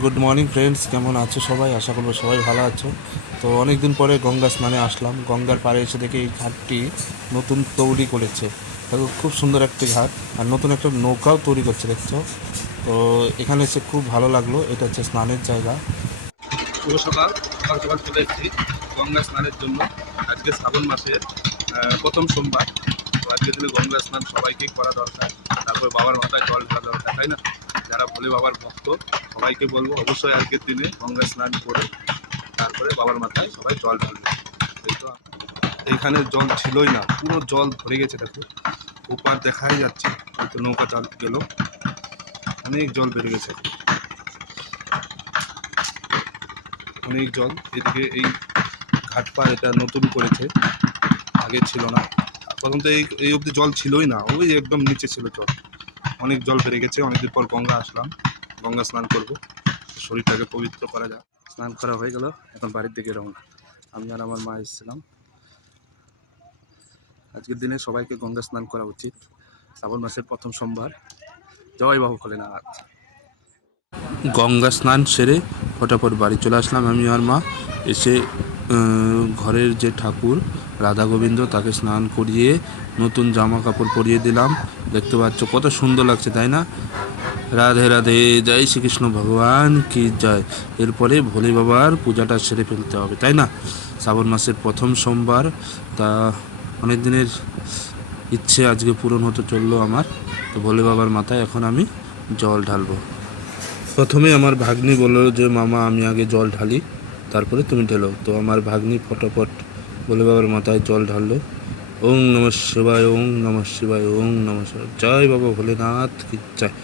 Good morning friends, কেমন আছো সবাই? আশা করবো সবাই ভালো আছো। তো অনেক দিন পরে গঙ্গা স্নানে আসলাম। গঙ্গার পাড়ে এসে দেখে এই ঘাটটি নতুন তৈরি করেছে। দেখো, খুব সুন্দর একটি ঘাট, আর নতুন একটা নৌকাও তৈরি করছে, দেখছো? তো এখানে এসে খুব ভালো লাগলো। এটা হচ্ছে স্নানের জায়গা। শুভ সকাল। সকাল সকাল চলে এসেছি গঙ্গা স্নানের জন্য। আজকে শ্রাবণ মাসের প্রথম সোমবার। তো আজকের দিনে গঙ্গা স্নান সবাইকেই করা দরকার। তারপরে বাবার মাথায় জল ঢালা দরকার, তাই না? যারা ভোলে বাবার ভক্ত সবাইকে বলবো অবশ্যই আজকের দিনে গঙ্গা স্নান করে তারপরে বাবার মাথায় সবাই জল ঢালবে। এই তো এইখানে জল ছিলই না, পুরো জল ভরে গেছে। দেখো, ওপার দেখাই যাচ্ছে, হয়তো নৌকা চাল গেল, অনেক জল বেড়ে গেছে, অনেক জল। এদিকে এই ঘাট পাড় এটা নতুন করেছে, আগে ছিল না। প্রথম তো এই অবধি জল ছিলই না, ওই একদম নিচে ছিল জল। অনেক জল বেড়ে গেছে। অনেকদিন পর গঙ্গা আসলাম, গঙ্গা স্নান করব, শরীরটাকে পবিত্র করা যায়। স্নান করা হয়ে গেল, এখন বাড়ির দিকে রওনা। আমি আর আমার মা এসেছিলাম। আজকের দিনে সবাইকে গঙ্গা স্নান করা উচিত। শ্রাবণ মাসের প্রথম সোমবার। জয় বাবু ভোলেনাথ। গঙ্গা স্নান সেরে ফটাফট বাড়ি চলে আসলাম আমি আর মা। এসে ঘরের যে ঠাকুর রাধা গোবিন্দ, তাকে স্নান করিয়ে নতুন জামা কাপড় পরিয়ে দিলাম। দেখতে পাচ্ছ কত সুন্দর লাগছে, তাই না? রাধে রাধে, জয় শ্রীকৃষ্ণ ভগবান কি জয়। এরপরে ভোলে বাবার পূজাটা সেরে ফেলতে হবে, তাই না? শ্রাবণ মাসের প্রথম সোমবার, তা অনেক দিনের ইচ্ছে আজকে পূরণ হতে চললো আমার। তো ভোলে বাবার মাথায় এখন আমি জল ঢালবো। প্রথমে আমার ভাগ্নি বলল যে মামা আমি আগে জল ঢালি, তারপরে তুমি ঢেলো। তো আমার ভাগ্নি ফটাফট ভোলে বাবার মাথায় জল ঢাললো। ওং নমঃ শিবায়, ওং নমঃ শিবায়, ওং নমঃ শিবায়। জয় বাবা ভোলেনাথ কি জয়।